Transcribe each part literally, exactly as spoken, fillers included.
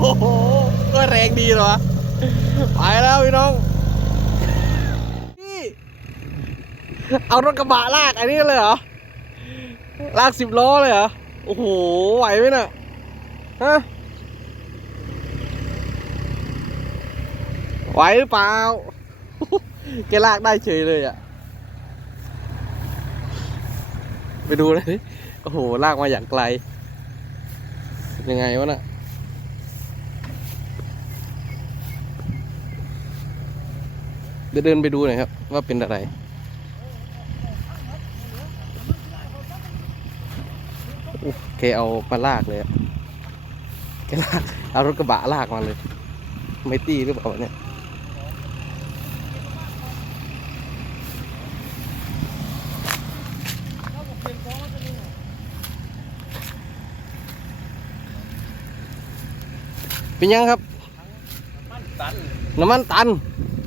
หก็แรงดีเหรอไปแล้วพี่น้องนี่เอารถกระบะลากอันนี้เลยเหรอลากสิบล้อเลยเหรอโอ้โหไหวไหมน่ะฮะไหวหรือเปล่าแกลากได้เฉยเลยอ่ะไปดูเลยโอ้โหลากมาอย่างไกลยังไงวะน่ะเดี๋ยวเดินไปดูหน่อยครับว่าเป็นอะไรแกเอามาลากเลยอะแกลากเอารถกระบะลากมาเลยไม่ตีหรือเปล่าเนี่ยเป็นยังครับน้ำมันตัน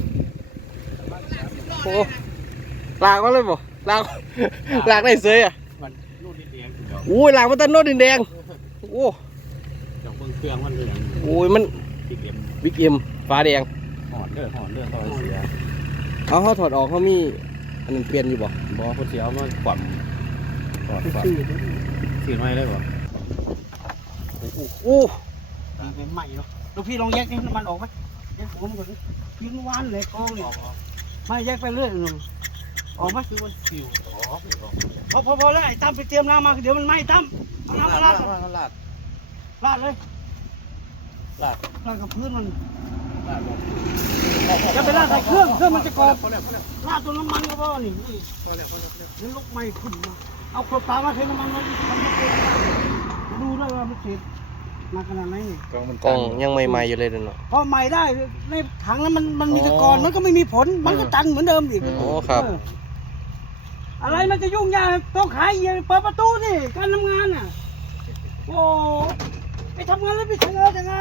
โอ้ลากมาเลยบ่ลากลากได้เสยอ่ะโอ้ยลากมาตันโน้ตดินแดงโอ้ดอกเบิ้งเครื่องมันเลยโอ้ยมันบิ๊กเอ็มฟ้าแดงหอนเลือดหอนเลือดเขาเสียเอาเขาถอดออกเขามีอันนั้นเปลี่ยนอยู่บ่บอกคนเสียเอามาขวัญขวัญขวัญถือไม่ได้บ่โอ้โอ้เป็นใหม่เนาะลูกพี่ลองแยกนี่น้ำมันออกไหมแยกผมก่อนพี่มันวานเลยกองเลยไม่แยกไปเรื่อยหนุ่มออกไหมคือมันฟิวพอพอพอแล้วไอ้ตั้มไปเตรียมน้ำมาเดี๋ยวมันไหม้ตั้มเอาน้ำมาลาดลาดลาดเลยลาดลาดกับพื้นมันลาดลงจะไปลาดใส่เครื่องเครื่องมันจะกรอบลาดตรงน้ำมันก็พอนี่นี่ลุกไหม้ขึ้นมาเอาขวดปลามาเทน้ำมันมาดูด้วยว่ามันเสร็จมาขนาดไหนนี่กล่องยังใหม่ๆอยู่เลยเนาะพอใหม่ได้ในถังนั้นมันมันมีตะกอนมันก็ไม่มีผลมันก็ตันเหมือนเดิมอีกโอ้ครับอะไรมันจะยุ่งยากต้องขายเองเปิดประตูสิการทำงานน่ะโอ้ไปทำงานแล้วไปทำงานยังไง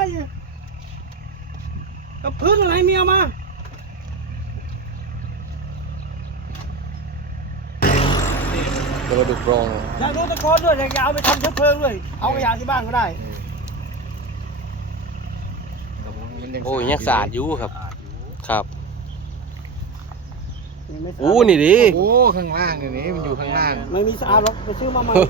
กับพื้นอะไรมีเอามากระดูกรองอยากดูตะกอนด้วยอยากเอาไปทำเชื้อเพลิงด้วยเอาขยะที่บ้านก็ได้โอ้ยยังสะอาดอยู่ครับครับโอ้นี่ดิโอ้ข้างล่างนี่มันอยู่ข้างล่างไม่มีสะอาดหรอกไปซื้อมาใหม่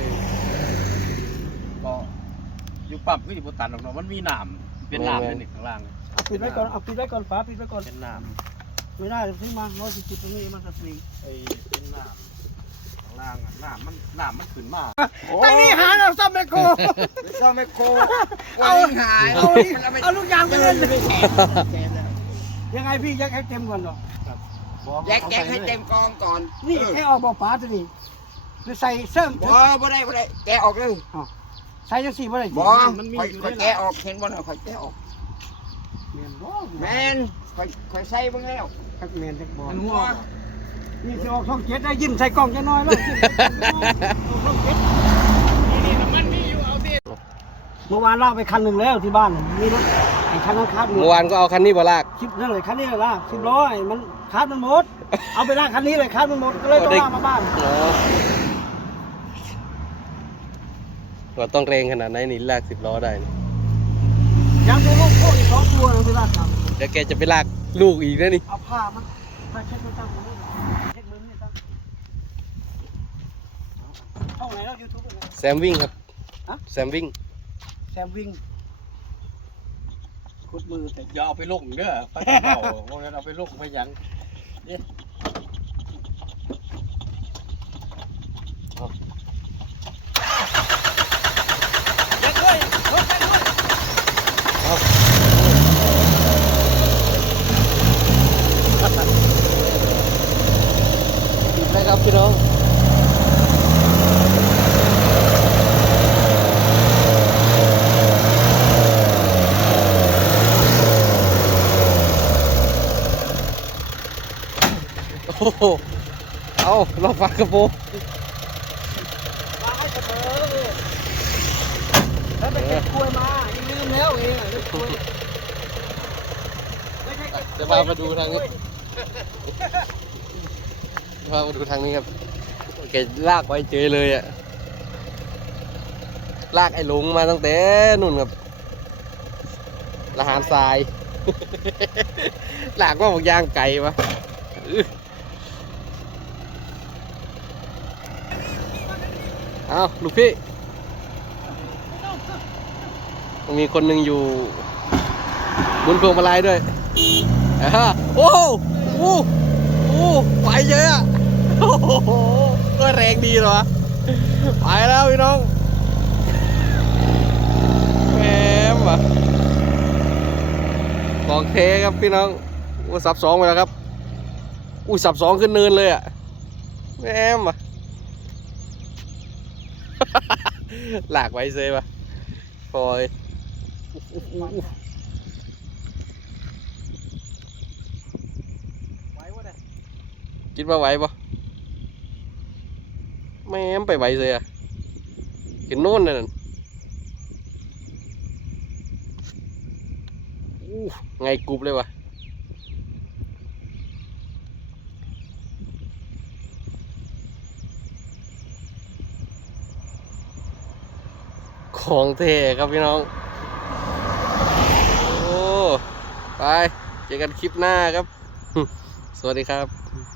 ก็อยู่ปั๊บก็อยู่บนตันหรอกเนาะมันมีน้ำเป็นน้ำเป็นข้างล่างเอาปิดไว้ก่อนเอาปิดไว้ก่อนฝาปิดไว้ก่อนเป็นน้ำไม่ได้ซื้อมาร้อยสี่สิบตรงนี้มันจะฟรีไอ้เป็นน้ำข้างล่างน้ำมันน้ำมันขึ้นมาไอ้นี่หาเราซ่อมแมคโครซ่อมแมคโครเอาหายเอาเอาลูกยางไปเล่นยังไงพี่ยักให้เต็มก่อนหรอแยกแยกให้เต็มกองก่อนนี่ให้ออกบ่อฝาตัวนี้หรือใส่เสื้อบ่บ่ได้บ่ได้แกะออกเลยใส่จังสี่บ่ได้บ่มันมีค่อยแกะออกเห็นบ่น่ะค่อยแกะออกแมนค่อยค่อยใส่เบิ่งแล้วครับแมนจักบ่มันหัวนี่สิออกช่องเจ็ดได้ยิ้มใส่กล้องจะน้อยแล้วเมื่อวานลากไปคันหนึ่งแล้วที่บ้านมีรถไอ้คันนั้นคาดเมื่อวานก็เอาคันนี้มาลากคลิปนั่นเลยคันนี้เลยลากสิบร้อยมันคาดมันหมดเอาไปลากคันนี้เลยคาดมันหมดก็เลยต้องลากมาบ้านเราต้องเร่งขนาดไหนนี่ลากสิบล้อได้ยังตัวลูกโคอีกสองตัวไปลากครับเดี๋ยวแกจะไปลากลูกอีกนะนี่เอาผ้ามันมาเช็ดมือตั้งมือเช็ดมือนี่ตั้งห้องไหนแล้วยูทูบแซมวิ่งครับแซมวิ่งแซมวิ่งขุดมืออย่าเอาไปลงเด้อไปเอาพวกนั้นเอาไปลงไปยังเนี่ยเด็กด้วยรถไปด้วยติดไหมครับพี่น้องโอ้โหเอาลองฟังกระโปรงมาให้เสมอเลยแล้วไปเก็บกล้วยมายังลืมแล้วเองเก็บกล้วยจะพามาดูทางนี้พามาดูทางนี้ครับแกลากไว้เจอเลยอะลากไอ้หลงมาตั้งแต่นู่นครับละหารทราย หลากว่าบอกยางไก่ปะอื้อเอาลูกพี่มีคนหนึ่งอยู่บนพวงมาลัยด้วยอ่าโอ้โหโอ้โหไปเยอะอะโอ้โหก็แรงดีเหรอไปแล้วพี่น้องแหมว่ะของเทครับพี่น้องอู้สับสองไปแล้วครับอู้สับสองขึ้นเนินเลยอ่ะแหมว่ะ หลากไว้เซยปะพอยคิดว่าไหวปะแม่มไปไหวเซยอะขึ้นโน่นนั่นอู้ไงกรุบเลยวะของเท่ครับพี่น้องโอ้ไปเจอกันคลิปหน้าครับ สวัสดีครับ